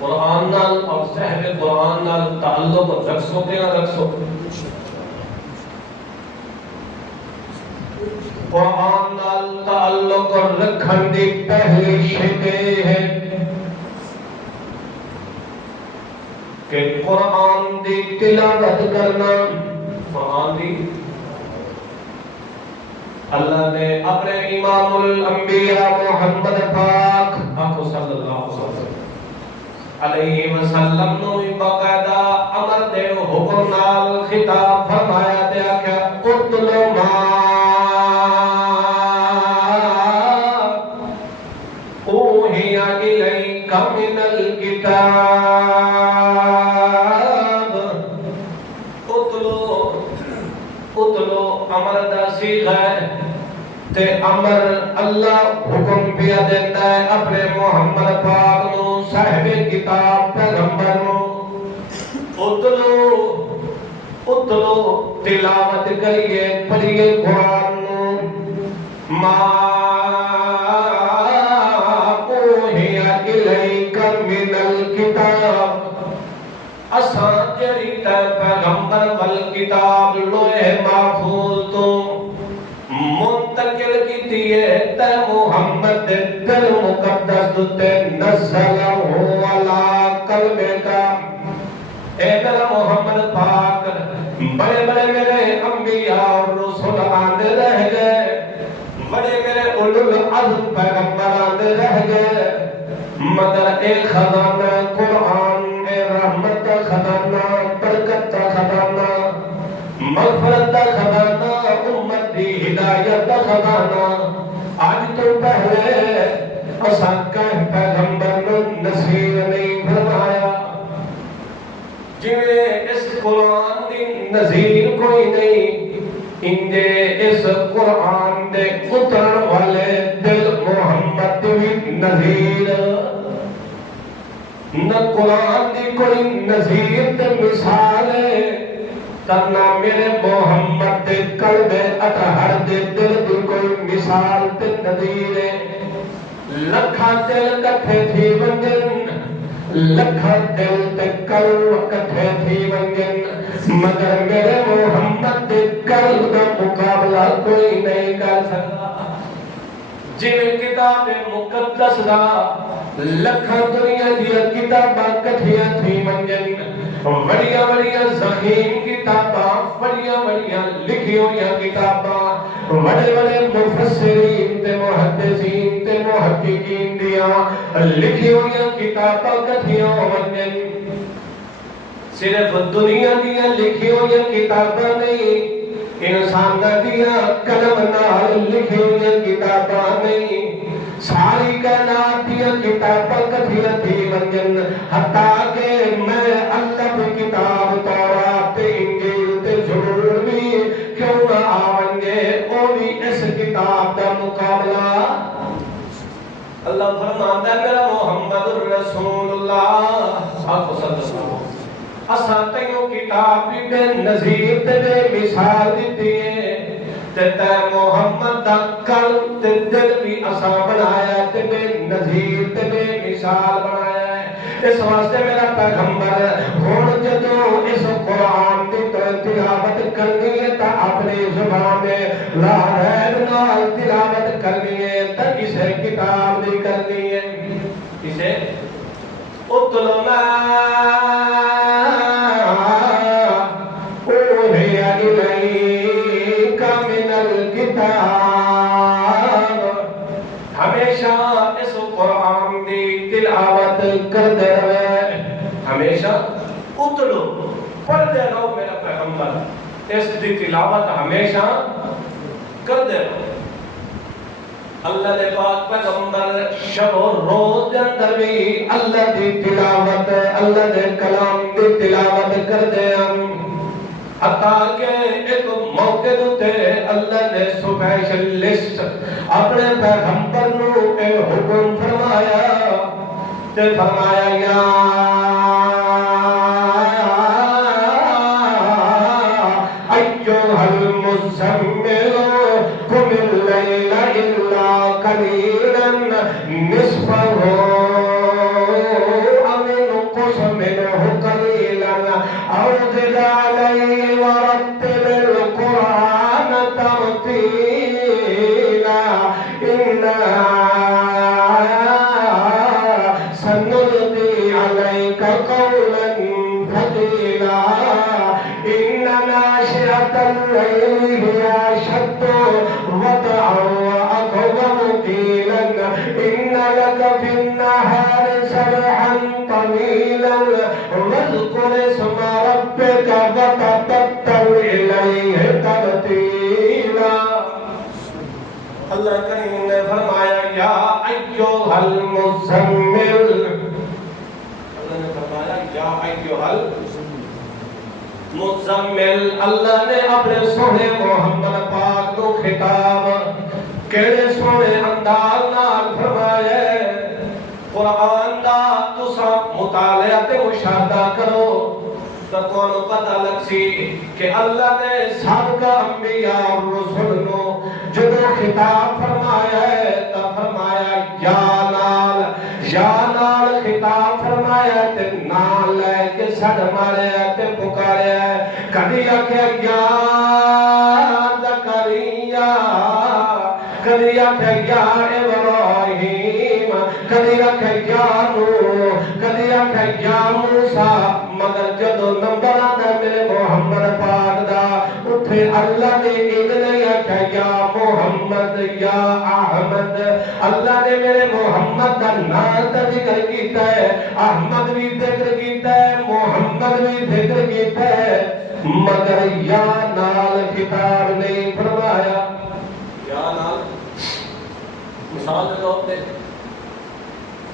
قرآن نال اور صاحب قرآن نال تعلق رکھسو کہ نہ رکھسو؟ قرآن نال تعلق رکھن دی پہلی شکے ہے کہ قرآن دی تلاوت کرنا. قرآن دی اللہ نے اپنے امام الانبیاء محمد پاک آقا صلی اللہ علیہ وسلم نو باقاعدہ امر دے حکم نال خطاب فرمایا تے آکھیا اتلو ما اوحی الیک من الکتاب. اتلو امر دا صیغہ ہے تے امر اللہ حکم پیا دیتا ہے اپنے محمد پاک نو صاحب کتاب پیغمبر نو. اتلو تلاوت کریے پڑھیے قرآن نو. ما اوحی الیک من الکتاب اساں جڑی تے پیغمبر ول کتاب لوح محفوظ تو منتقل کیتی ہے تے محمد دے دل مقدس تے نزل علی قلبک. اے میرا محمد پاک بڑے بڑے میرے انبیاء اور رسول آندے رہ گئے, بڑے میرے اولو العزم پیغمبر آندے رہ گئے, مگر ایک خزانہ قرآن اے رحمت کا خزانہ, برکت کا خزانہ, مغفرت کا خزانہ, امت دی ہدایت کا خزانہ آج تو پہلے اساں کہیں پیغمبر نے نصیب نہیں فرمایا. جویں اس قرآن دی نظیر کوئی نہیں, اندے اس قرآن دے اترن والے دل محمد دی نظیر. نہ قرآن دی کوئی نظیر تے مثال ہے, تنہ میرے محمد دے قلب اطہر دے دل دی کوئی مثال تے نظیر ہے. لکھا دل کٹھے تھی ونجن, لکھا دل تے قلب کٹھے تھی ونجن, مگر میرے محمد دے قلب دا مقابلہ کوئی نہیں کر سکتا. جویں کتاب مقدس دا لکھاں دنیا دیا کتاباں کٹھیاں تھی ونجن, بڑیاں بڑیاں ذخیم کتاباں, بڑیاں بڑیاں لکھی ہوئی کتاباں, بڑے بڑے مفسرین تے محدثین تے محققین دیاں لکھی ہوئی کتاباں کٹھیاں ونجن. صرف دنیا دیا لکھی ہوئی کتاباں نہیں, انسان دیا قلم نال لکھی ہوئی کتاباں نہیں, ساری کائنات دیا کتاباں کٹھیاں تھی ونجن. حتیٰ کہ میں اللہ کی کتاب تورات تے انجیل تے زبور بھی کیوں نہ آونگے, او بھی اس کتاب دا مقابلہ. اللہ فرماتا ہے میرا محمد الرسول اللہ صلی اللہ علیہ وسلم اساں تینوں کتاب بھی بے نظیر تے بے مثال دیتی ہے, تے محمد دا قلب تے دل بھی اساں بنایا تے بے نظیر تے بے مثال بنایا ہے. اس واسطے میرا پیغمبر ہن جدوں اس قرآن دی تلاوت کرنی ہے تا اپنی زبان میں لا ریب نال تلاوت کرنی ہے, تا اسے کتاب دی کرنی ہے. اسے اتلو ما اوحی الیک من الکتاب. ہمیشہ اس قرآن دی تلاوت کرتے رہے, ہمیشہ اتلو پڑھتے رہو میرا پیغمبر, اس دی تلاوت ہمیشہ کرتے رہو. اللہ دے پاک پیغمبر شب و روز دے اندر بھی اللہ دی تلاوت, اللہ دے کلام دی تلاوت کرتے ہیں. حتیٰ کہ ایک موقع تے اللہ نے سپیشلسٹ اپنے پیغمبر نو اے حکم فرمایا تے فرمایا یا ایھا المزمل قم اللیل الا قلیلا نصفہ او انقص سبحا طويلا واذكر اسم ربك وتبتل إليه تبتیلا. اللہ کریم نے فرمایا یا ایھا المزمل، اللہ نے فرمایا یا ایھا المزمل. اللہ نے اپنے سونے محمد پاک کو خطاب کیڑے سونے انداز نال فرمایا قرآن دا تساں مطالعہ تے مشاہدہ کرو تو تانوں پتہ لگ سی کہ اللہ نے سابقہ انبیاء اور رسول نو جدوں خطاب فرمایا ہے تو فرمایا یا نال خطاب فرمایا تے نال لے کے سڑ ماریا تے پکاریا ہے. کبھی آکھیا یا زکریا، کبھی آکھیا یا ابراہیم، کبھی آکھیا یا نوح، کبھی آکھیا یا موسیٰ. مگر جدو نمبر آنا میرے محمد پاک دا اتھے اللہ نے ایک نہیں آکھیا یا محمد یا احمد. اللہ نے میرے محمد دا نام دا ذکر کیتا ہے، احمد بھی ذکر کیتا ہے، محمد بھی ذکر کیتا ہے، مگر یا نال خطاب نہیں فرمایا. یا نال مثال دے طور پہ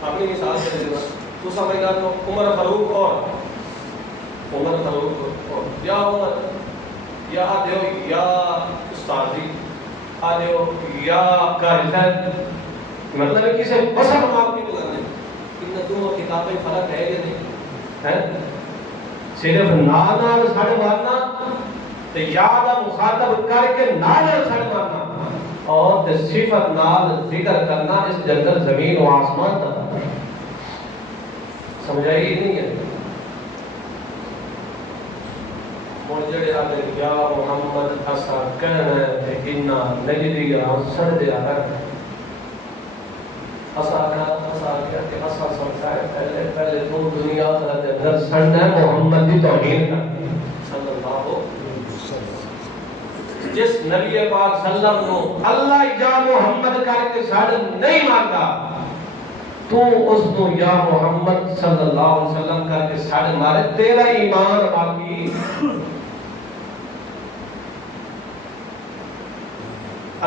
اپنی مثال سے دے دوں تو سمجھ گا تو عمر فاروق اور یا عمر یا دیو یا استادی آدیو یا قاری صاحب، مطلب ہے کسی بسر ماپ کی بلند ان دونوں کتابیں فرق ہے یا نہیں ہے؟ صرف نال سڑ مارنا تو یاد مخاطب کر کے نال سڑ مارنا اور صفت نال ذکر کرنا اس جنگل زمین و آسمان کا سمجھائی نہیں ہے. جڑے آدھے یا محمد اسا کہنا ہے انہا نجدیا سردیا رکھ اسا کہا کہ اسا سمجھا ہے پہلے تو دنیا آخرت اندر سڑنا ہے محمد دی توہین کا صلی اللہ علیہ وسلم. جس نبی پاک صلی اللہ علیہ وسلم اللہ یا محمد کر کے سڑ نہیں مانتا تو اس کو یا محمد صلی اللہ علیہ وسلم کر کے سڑ مارے تیرا ایمان باقی.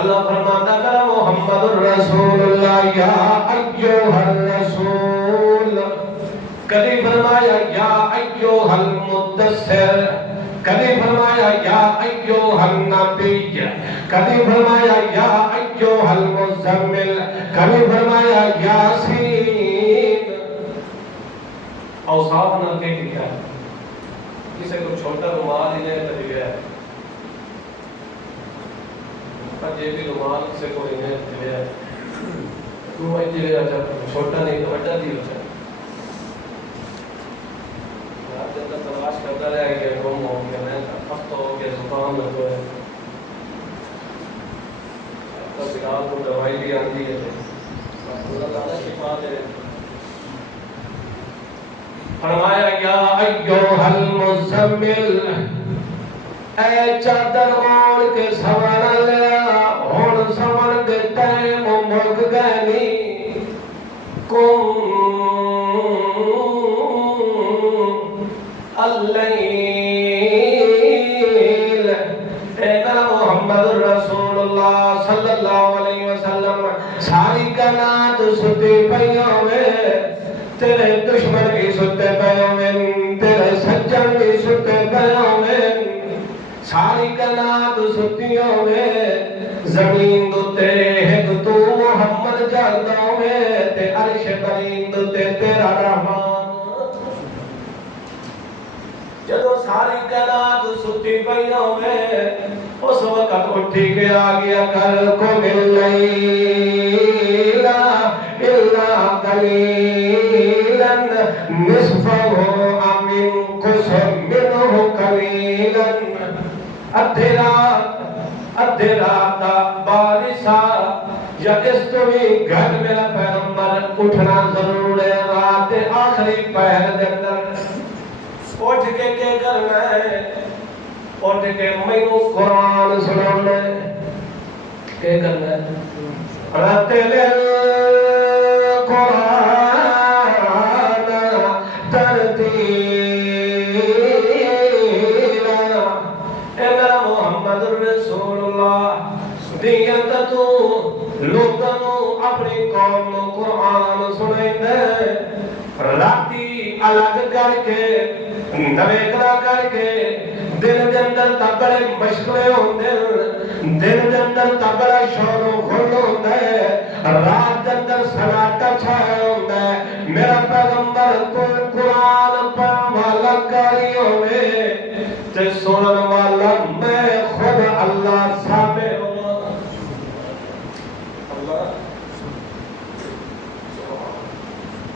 اللہ فرماتا ہے محمد الرسول اللہ یا ایھا الرسول. کبھی فرمایا یا ایھا المدثر، کبھی فرمایا یا ایھا النبی، کبھی فرمایا یا ایھا المزمل، کبھی فرمایا یاسین. اوصاف نہ کہ کیا کسی کو چھوٹا رومال انہیں دیا ہے جے بھی رومال سے کوئی انہیں دیا ہے تو میں دیا جب چھوٹا نہیں تو بڑا دی ہوتا ہے. آپ جب تک تلاش کرتا رہے کہ روم ہو گیا میں ہفتہ ہو گیا زکام نہ تو ہے تو بلال کو دوائی بھی آتی ہے اللہ تعالیٰ شفا دے. فرمایا یا ایھا المزمل، اے چادر اوڑھ کے سوار لیا ہن سوار دے ٹائم مک گئے نی. قم اللیل، اے میرا محمد رسول اللہ صلی اللہ علیہ وسلم ساری کائنات ستی پئی ہوئے، تیرے دشمن بھی ستے پئے ہوئے، تیرے سجن بھی ستے پئے ہوئے، ساری کائنات ستی ہوئے، زمین دوتے ایک تو محمد جلدا ہوئے تے عرش کریم دوتے تیرا رحمان. جدو ساری کائنات ستی پئی ہوئے اس وقت اٹھی کے آ گیا کر قم اللیل الا قلیلا نصفہ او انقص منہ قلیلا. ادھی رات بارشا یا اس تو بھی گھر میرا پیغمبر اٹھنا ضرور ہے. رات آخری پہر دے اندر اٹھ کے کرنا ہے، اٹھ کے مینوں قرآن سنانا ہے. کیا کرنا ہے؟ رتل القرآن راتی الگ کر کے نویکلا کر کے دل دے اندر تا بڑے مشغلے ہوندے دل دے اندر تا بڑا شور و غل ہوندا ہے رات دے اندر سناٹا چھایا ہوندا ہے میرا پیغمبر تو قرآن پڑھن والا قاری ہوے تے سنن والا میں خود اللہ سامنے ہوں اللہ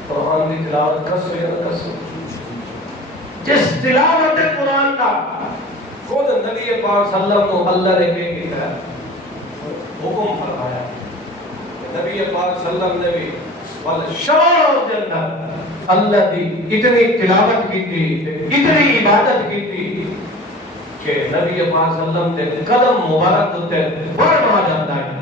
قرآن کی تلاوت کس یا نہ کس جس تلاوت قرآن کا خود نبی پاک صلی اللہ علیہ وسلم اللہ نے کہہ ہے حکم فرمایا نبی پاک صلی اللہ علیہ وسلم نے والشور جنت اللہ دی اتنی تلاوت کی تھی اتنی عبادت کی تھی کہ نبی پاک صلی اللہ علیہ وسلم نے قدم مبارک ہوتے بڑھ آ جاتا ہے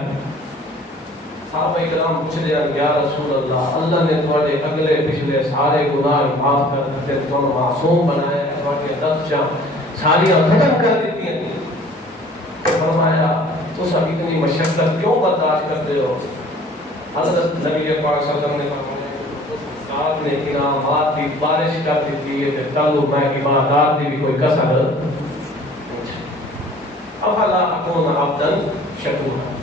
صحابہ کرام پوچھ لیا یا رسول اللہ اللہ نے تھوڑے اگلے پچھلے سارے گناہ معاف کر دیتے تھوڑا معصوم بنایا تھوڑے دس ساری ختم کر دیتی ہیں فرمایا تو سب اتنی مشقت کیوں برداشت کرتے ہو حضرت نبی پاک صلی اللہ علیہ وسلم نے فرمایا آپ نے انعامات کی بارش کر دیتی ہے کہ تعلق میں عبادات کی بھی کوئی کسر افلا اکون عبدا شکورا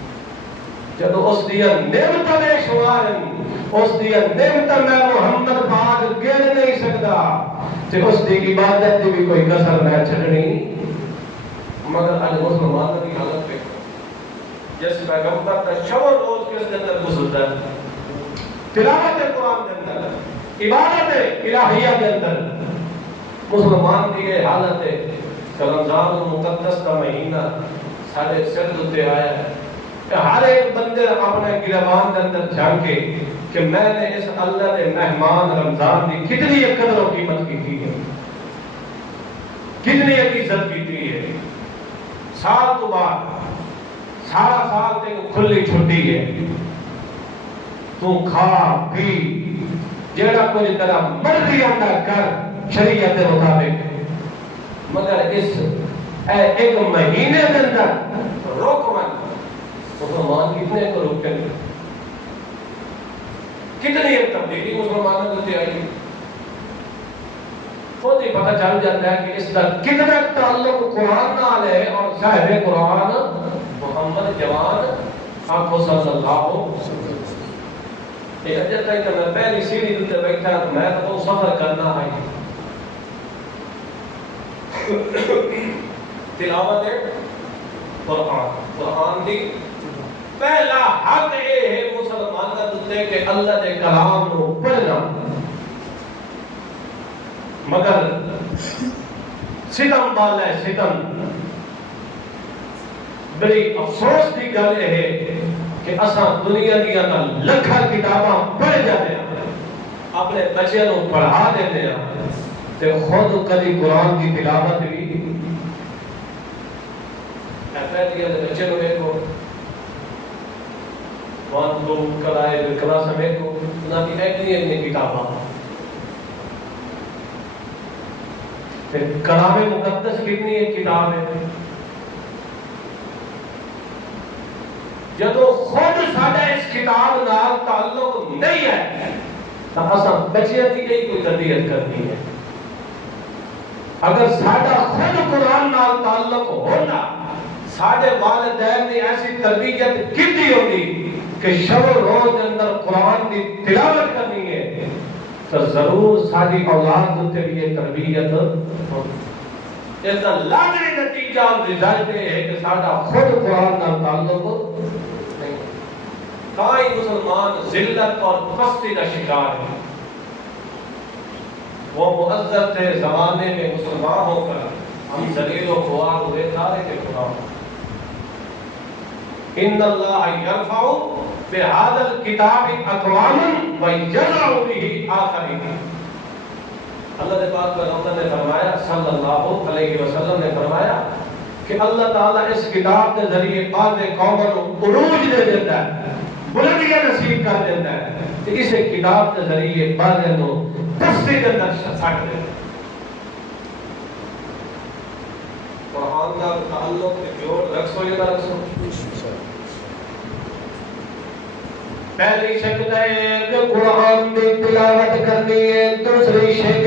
جب اس دیا نعمت میں شمار اس دیا نعمت میں محمد پاک گر نہیں سکتا کہ اس دی عبادت دی بھی کوئی کسر نہ چھڑنی مگر آج مسلمان کی حالت پہ جس پیغمبر کا شب روز کس کے اندر گزرتا ہے تلاوت قرآن کے اندر عبادت الہیہ کے اندر مسلمان کی یہ حالت ہے کہ رمضان المقدس کا مہینہ سارے سر ہوتے آیا ہے کہ ہر ایک بندے اپنے گریبان کے اندر جھانکے کہ میں نے اس اللہ نے مہمان رمضان کی کتنی قدر و قیمت کی تھی ہے کتنی عزت کی تھی ہے سال تو بعد سارا سال تک کھلی چھٹی ہے تو کھا پی جیڑا کچھ تیرا مرضی آتا کر شریعت کے مطابق مگر اس ایک مہینے کے اندر روکمن مسلمان کتنے کو روکتے ہیں کتنی ایک تبدیلی مسلمانوں کو آئی خود ہی پتہ چل جاتا ہے کہ اس کا کتنا تعلق قرآن نال ہے اور صاحب قرآن محمد جوان آنکھوں صلی اللہ علیہ یہ اجتا ہے کہ میں پہلی سیڑھی دلتے بیٹھا میں تو سفر کرنا آئی تلاوت قرآن دی پہلا حق یہ ہے مسلمان کا دلتے کہ اللہ کے کلام کو پڑھنا مگر ستم والا ہے ستم بڑی افسوس کی گل ہے کہ اساں دنیا دیا لکھا کتاباں پڑھ جاتے ہیں اپنے بچے کو پڑھا دیتے ہیں تے خود کبھی قرآن کی تلاوت بھی دیا بچے کو دیکھو وہاں تو کرائے کلاس میں کو نہ بھی ایک کتاباں کلام مقدس کتنی ایک کتاب ہے جدو خود ساڈا اس کتاب نال تعلق نہیں ہے تو اساں بچیاں دی کوئی تربیت کرنی ہے اگر ساڈا خود قرآن نال تعلق ہونا ساڈے والدین نے ایسی تربیت کی ہوگی کہ شب و روز کے اندر قرآن کی تلاوت کرنی ہے تو ضرور ساری اولاد تے بھی یہ تربیت ہوگی اس کا لازمی نتیجہ رزلٹ ہے کہ ساڈا خود قرآن نال تعلق نہیں کئی مسلمان ذلت اور پستی کا شکار ہے وہ معزز تھے زمانے میں مسلمان ہو کر ہم ذلیل و خوار ہوئے سارے کے خدا ان اللہ یرفع بهذا الكتاب اقواما ويضع به آخرین اللہ نے پاک پیغمبر نے فرمایا صلی اللہ علیہ وسلم نے فرمایا کہ اللہ تعالیٰ اس کتاب کے ذریعے بعض قوموں کو عروج دے دیتا ہے بلندیاں نصیب کر دیتا ہے کہ اس کتاب کے ذریعے بعض کو پستی کے اندر سٹ دیتا ہے قرآن کا تعلق جوڑ رکھو یا نہ رکھو پہلی شک کہ قرآن دی تلاوت کرنی ہے، دوسری شک